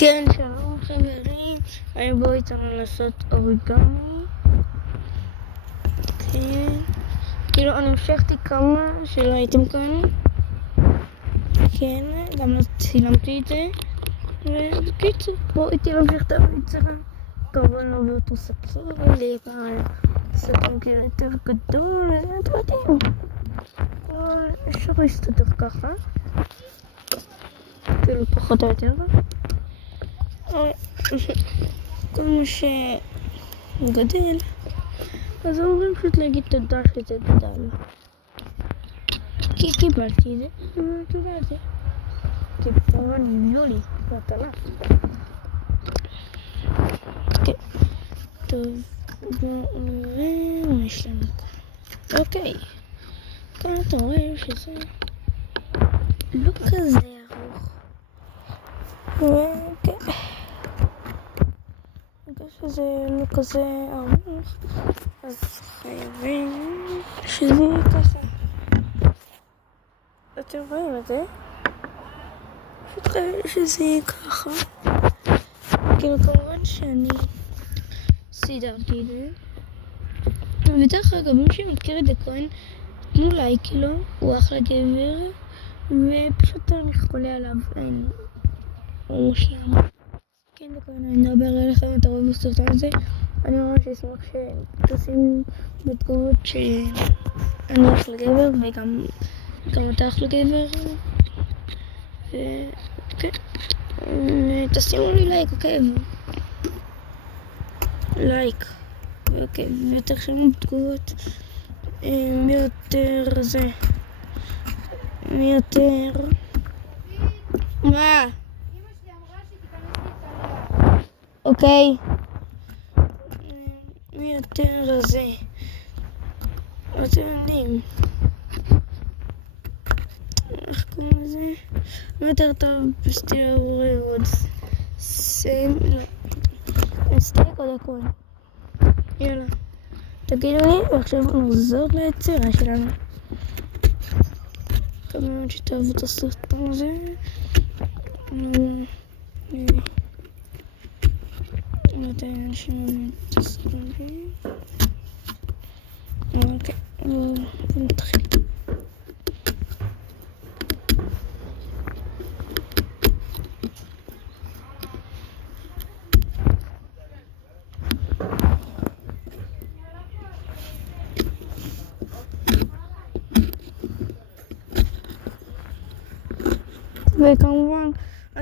כן, שלום חברים, היום בואו איתנו לעשות אוריגמי. כן, כאילו אני המשכתי כמה שלא הייתם כאן. כן, גם לא צילמתי את זה. ובקיצור, בואו איתי להמשיך את הביצה. כמובן לא באותו סכין, לי פעם סכין כאילו יותר גדול, אתם יודעים. אבל אפשר להסתדר ככה. כאילו פחות או יותר. כל מה שגדל, אז אומרים פשוט להגיד תודה שזה גדל. כי קיבלתי את זה, תודה על זה. כי פה הביאו לי מתנה. כן, טוב, בואו נראה מה יש לנו כאן. אוקיי, כאן אתה רואה שזה לא כזה ארוך. וכן. שזה לא כזה ארוך, אז חייבים שזה יהיה ככה. אתם רואים את זה? פשוט חייבים שזה יהיה ככה. כאילו כמובן שאני סידרתי את זה. ודרך אגב, מי שמכיר את זה כאן, תנו לייק לו, הוא אחלה גבר, ופשוט אני חולה עליו, הוא מושלם. כן, וכאן אני מדבר אליכם, אתה רואה בסרטון הזה. אני ממש אשמח שתשימו בתגובות שאני אחלה גבר וגם אתה אחלה גבר. וכן, תשימו לי לייק, אוקיי? לייק, אוקיי, ותרשמו בתגובות מי יותר זה, מי יותר... מה? אוקיי, מי יותר זה, אתם יודעים, איך קוראים לזה? מי יותר טוב בסטרואיד, סטייק או דקון? יאללה, תגידו לי, ועכשיו נחזור ליצירה שלנו. כמובן שתאהבו את הסרטון הזה. מתי אנשים אוהבים את הסרטונים. אוקיי, בואו נתחיל. וכמובן